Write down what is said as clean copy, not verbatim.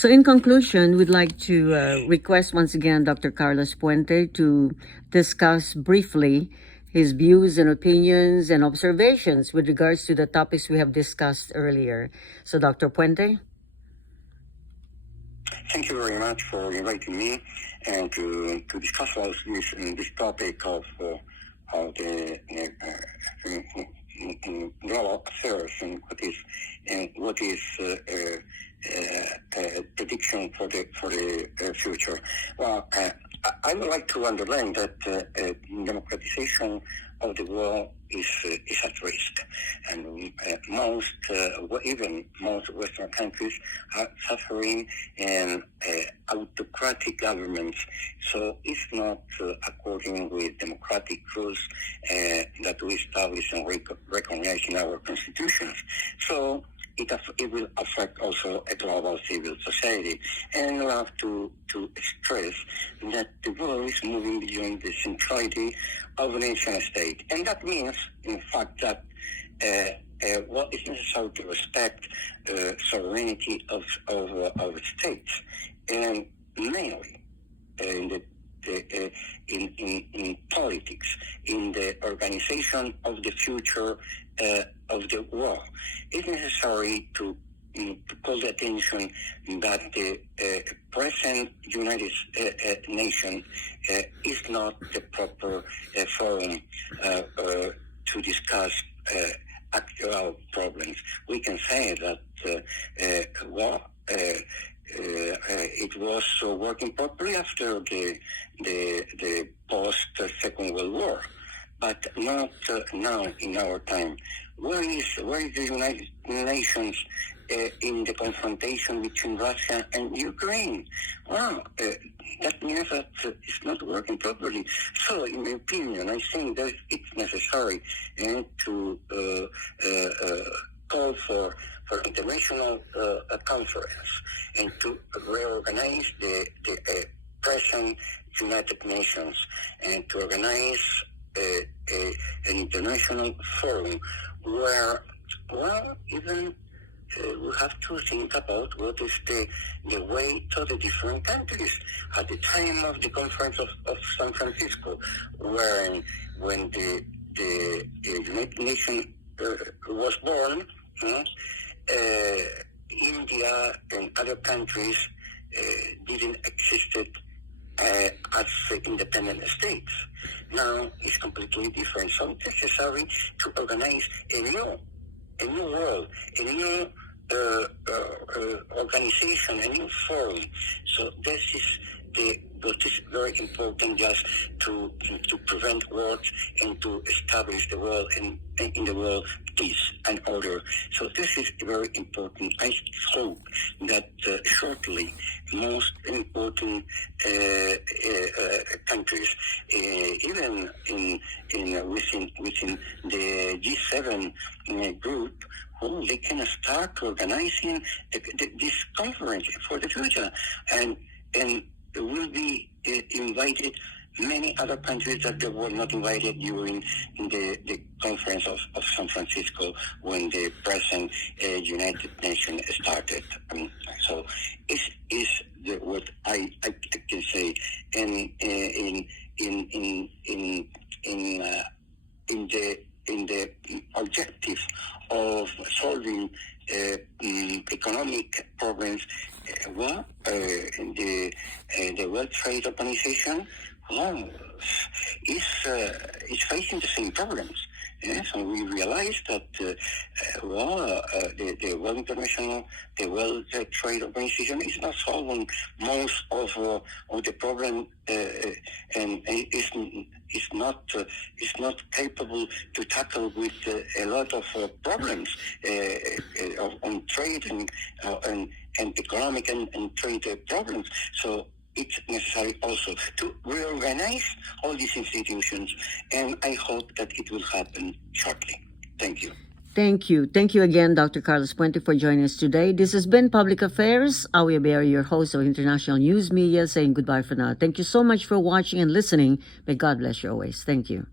So in conclusion, we'd like to request once again Dr. Carlos Puente to discuss briefly his views and opinions and observations with regards to the topics we have discussed earlier. So Dr. Puente? Thank you very much for inviting me and to discuss this topic of the global affairs and what is prediction for the future. Well, I would like to underline that democratization of the world is at risk, and even most Western countries are suffering in autocratic governments. So it's not according with democratic rules that we establish and recognize in our constitutions. So it will affect also a global civil society. And I have to stress that the world is moving beyond the centrality of a nation state. And that means, in fact, that what is necessary to respect sovereignty of states, and mainly in politics, in the organization of the future of the world. It's necessary to call the attention that the present United Nations is not the proper forum to discuss actual problems. We can say that it was working properly after the post Second World War, but not now in our time. Where is the United Nations in the confrontation between Russia and Ukraine? Well, that means that it's not working properly. So, in my opinion, I think that it's necessary to call for international conference and to reorganize the present United Nations and to organize an international forum where, well, even we have to think about what is the weight of the different countries. At the time of the conference of San Francisco, when the United Nations was born, India and other countries didn't existed as independent states. Now it's completely different. So it's necessary to organize a new world, a new organization, a new forum. So this is what is very important, just to prevent wars and to establish the world and in the world peace and order. So this is very important. I hope that shortly most important countries, even within the G7 group, they can start organizing this conference for the future, and will be invited many other countries that they were not invited during the conference of San Francisco when the present United Nations started. So is what I can say, and in the objective of solving economic problems, the World Trade Organization is facing the same problems. Yes, and we realize that the World Trade Organization is not solving most of the problem, and is not capable to tackle with a lot of problems on trade and economic and trade problems. So it's necessary also to reorganize all these institutions, and I hope that it will happen shortly. Thank you. Thank you. Thank you again, Dr. Carlos Puente, for joining us today. This has been Public Affairs. Awee, Abayari, your host of International News Media, saying goodbye for now. Thank you so much for watching and listening. May God bless you always. Thank you.